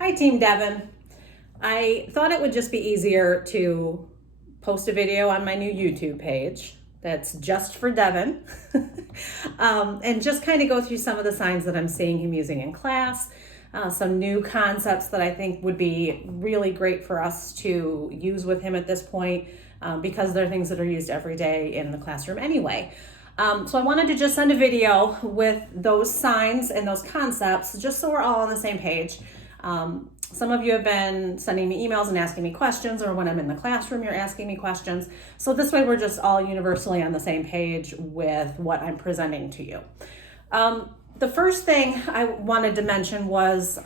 Hi, Team Devon. I thought it would just be easier to post a video on my new YouTube page that's just for Devon and just kind of go through some of the signs that I'm seeing him using in class, some new concepts that I think would be really great for us to use with him at this point because they're things that are used every day in the classroom anyway. So I wanted to just send a video with those signs and those concepts just so we're all on the same page. Some of you have been sending me emails and asking me questions, or when I'm in the classroom, you're asking me questions. So this way we're just all universally on the same page with what I'm presenting to you. The first thing I wanted to mention was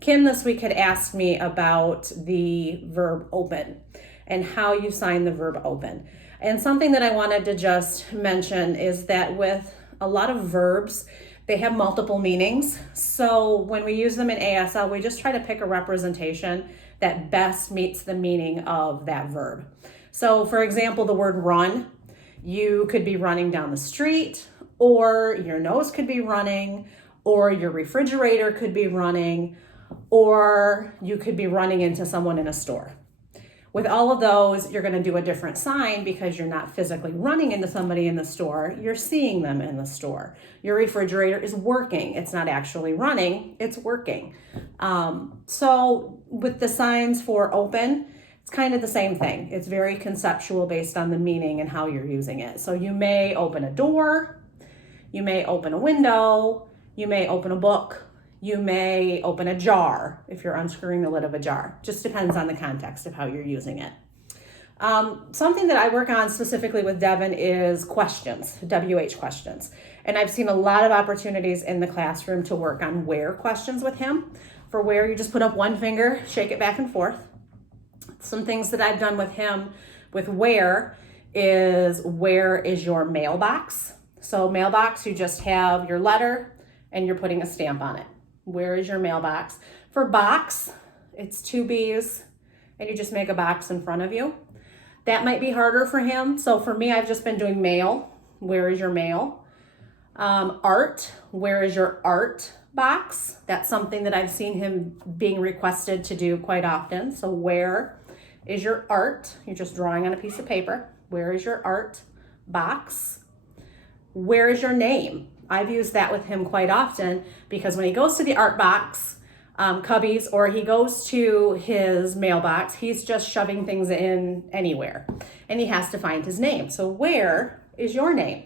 Kim this week had asked me about the verb open and how you sign the verb open. And something that I wanted to just mention is that with a lot of verbs, they have multiple meanings. So when we use them in ASL, we just try to pick a representation that best meets the meaning of that verb. So for example, the word run, you could be running down the street, or your nose could be running, or your refrigerator could be running, or you could be running into someone in a store. With all of those, you're going to do a different sign because you're not physically running into somebody in the store, you're seeing them in the store. Your refrigerator is working. It's not actually running, it's working. So with the signs for open, it's kind of the same thing. It's very conceptual based on the meaning and how you're using it. So you may open a door, you may open a window, you may open a book, you may open a jar if you're unscrewing the lid of a jar. Just depends on the context of how you're using it. Something that I work on specifically with Devon is questions, WH questions. And I've seen a lot of opportunities in the classroom to work on where questions with him. For where, you just put up one finger, shake it back and forth. Some things that I've done with him with where is your mailbox? So mailbox, you just have your letter and you're putting a stamp on it. Where is your mailbox? For box, it's two B's and you just make a box in front of you. That might be harder for him. So for me, I've just been doing mail. Where is your mail? Art, where is your art box? That's something that I've seen him being requested to do quite often. So where is your art? You're just drawing on a piece of paper. Where is your art box? Where is your name? I've used that with him quite often because when he goes to the art box, cubbies, or he goes to his mailbox, he's just shoving things in anywhere and he has to find his name. So where is your name?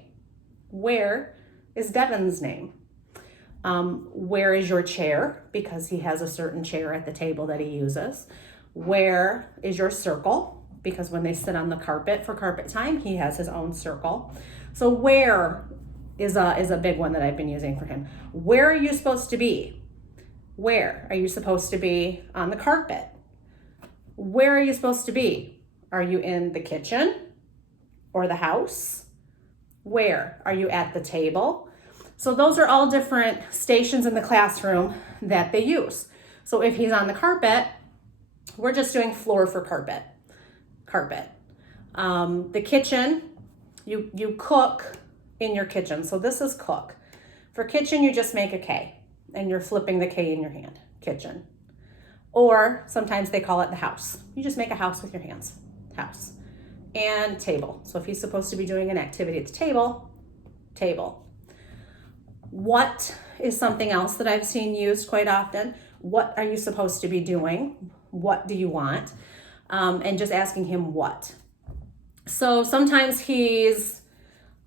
Where is Devon's name? Where is your chair? Because he has a certain chair at the table that he uses. Where is your circle? Because when they sit on the carpet for carpet time, he has his own circle. So where is a big one that I've been using for him. Where are you supposed to be? Where are you supposed to be on the carpet? Where are you supposed to be? Are you in the kitchen or the house? Where are you at the table? So those are all different stations in the classroom that they use. So if he's on the carpet, we're just doing floor for carpet. The kitchen, you cook in your kitchen. So this is cook. For kitchen, you just make a K and you're flipping the K in your hand, kitchen. Or sometimes they call it the house. You just make a house with your hands, house. And table. So if he's supposed to be doing an activity at the table, table. What is something else that I've seen used quite often? What are you supposed to be doing? What do you want? And just asking him what. So sometimes he's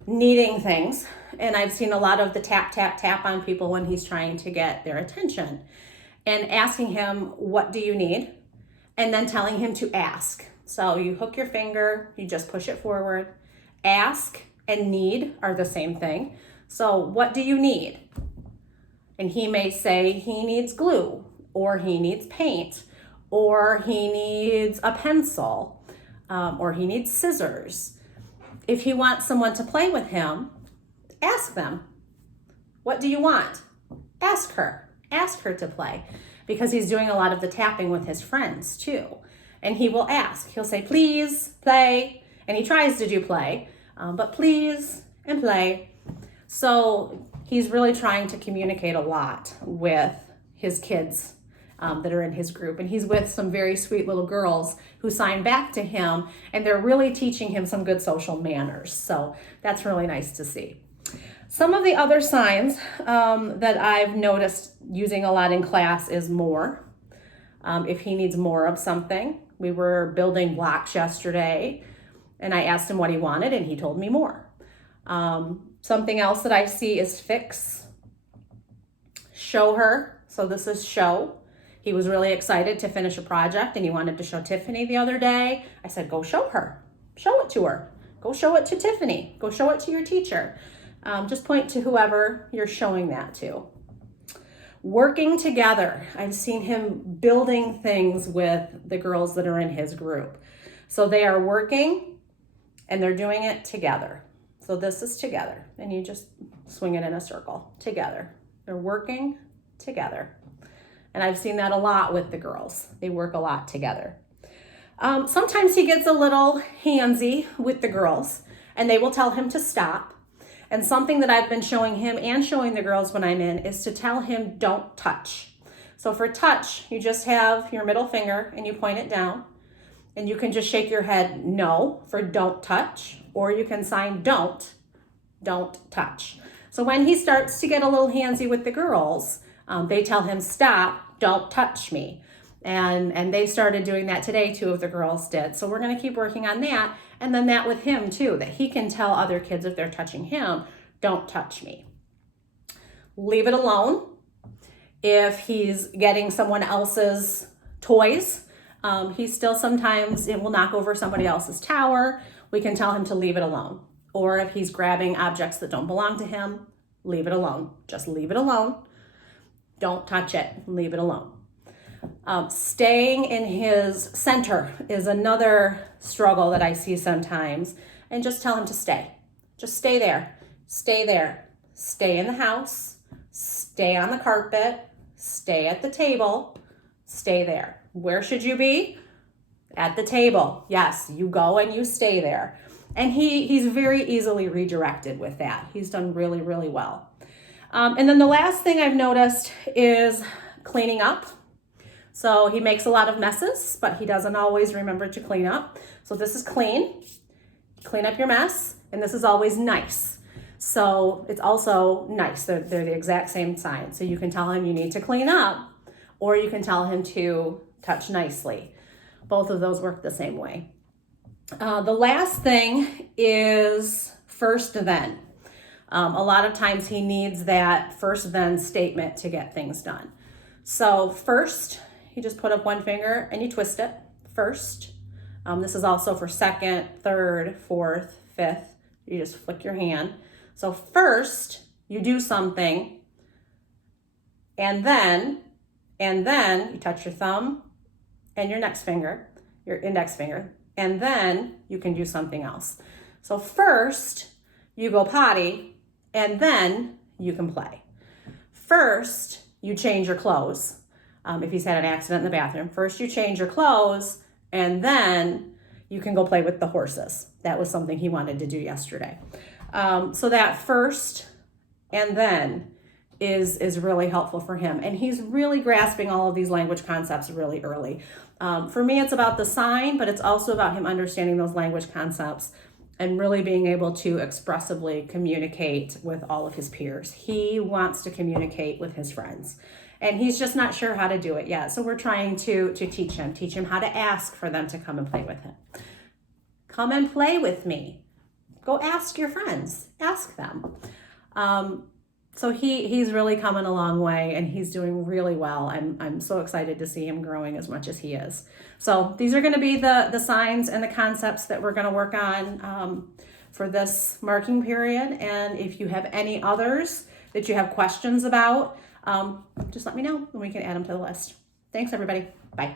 needing things, and I've seen a lot of the tap, tap, tap on people when he's trying to get their attention, and asking him, what do you need? And then telling him to ask. So you hook your finger, you just push it forward. Ask and need are the same thing. So what do you need? And he may say he needs glue, or he needs paint, or he needs a pencil, or he needs scissors. If he wants someone to play with him, ask them. What do you want? Ask her to play, because he's doing a lot of the tapping with his friends too. And he will ask, he'll say, please play. And he tries to do play, but please and play. So he's really trying to communicate a lot with his kids that are in his group. And he's with some very sweet little girls who sign back to him, and they're really teaching him some good social manners. So that's really nice to see. Some of the other signs that I've noticed using a lot in class is more. If he needs more of something. We were building blocks yesterday, and I asked him what he wanted, and he told me more. Something else that I see is fix. Show her. So this is show. He was really excited to finish a project, and he wanted to show Tiffany the other day. I said, go show her. Show it to her. Go show it to Tiffany. Go show it to your teacher. Just point to whoever you're showing that to. Working together. I've seen him building things with the girls that are in his group. So they are working and they're doing it together. So this is together, and you just swing it in a circle. Together. They're working together. And I've seen that a lot with the girls. They work a lot together. Sometimes he gets a little handsy with the girls, and they will tell him to stop. And something that I've been showing him and showing the girls when I'm in is to tell him don't touch. So for touch, you just have your middle finger and you point it down, and you can just shake your head no for don't touch, or you can sign don't touch. So when he starts to get a little handsy with the girls, they tell him stop, don't touch me. And they started doing that today. 2 of the girls did. So we're going to keep working on that. And then that with him too, that he can tell other kids if they're touching him, don't touch me. Leave it alone. If he's getting someone else's toys, he still sometimes will knock over somebody else's tower. We can tell him to leave it alone. Or if he's grabbing objects that don't belong to him, leave it alone. Just leave it alone. Don't touch it. Leave it alone. Staying in his center is another struggle that I see sometimes. And just tell him to stay. Just stay there. Stay there. Stay in the house. Stay on the carpet. Stay at the table. Stay there. Where should you be? At the table. Yes, you go and you stay there. And he's very easily redirected with that. He's done really, really well. And then the last thing I've noticed is cleaning up. So he makes a lot of messes, but he doesn't always remember to clean up. So this is clean. Clean up your mess. And this is always nice. So it's also nice. They're the exact same sign. So you can tell him you need to clean up, or you can tell him to touch nicely. Both of those work the same way. The last thing is first then. A lot of times he needs that first then statement to get things done. So first, you just put up one finger and you twist it. First. This is also for second, third, fourth, fifth. You just flick your hand. So first, you do something, and then you touch your thumb and your next finger, your index finger, and then you can do something else. So first, you go potty, and then you can play. First, you change your clothes. If he's had an accident in the bathroom, first you change your clothes, and then you can go play with the horses. That was something he wanted to do yesterday. So that first and then is really helpful for him. And he's really grasping all of these language concepts really early. For me, it's about the sign, but it's also about him understanding those language concepts and really being able to expressively communicate with all of his peers. He wants to communicate with his friends, and he's just not sure how to do it yet. So we're trying to teach him how to ask for them to come and play with him. Come and play with me. Go ask your friends. Ask them. So he's really coming a long way, and he's doing really well. I'm so excited to see him growing as much as he is. So these are going to be the signs and the concepts that we're going to work on for this marking period. And if you have any others that you have questions about, just let me know and we can add them to the list. Thanks, everybody. Bye.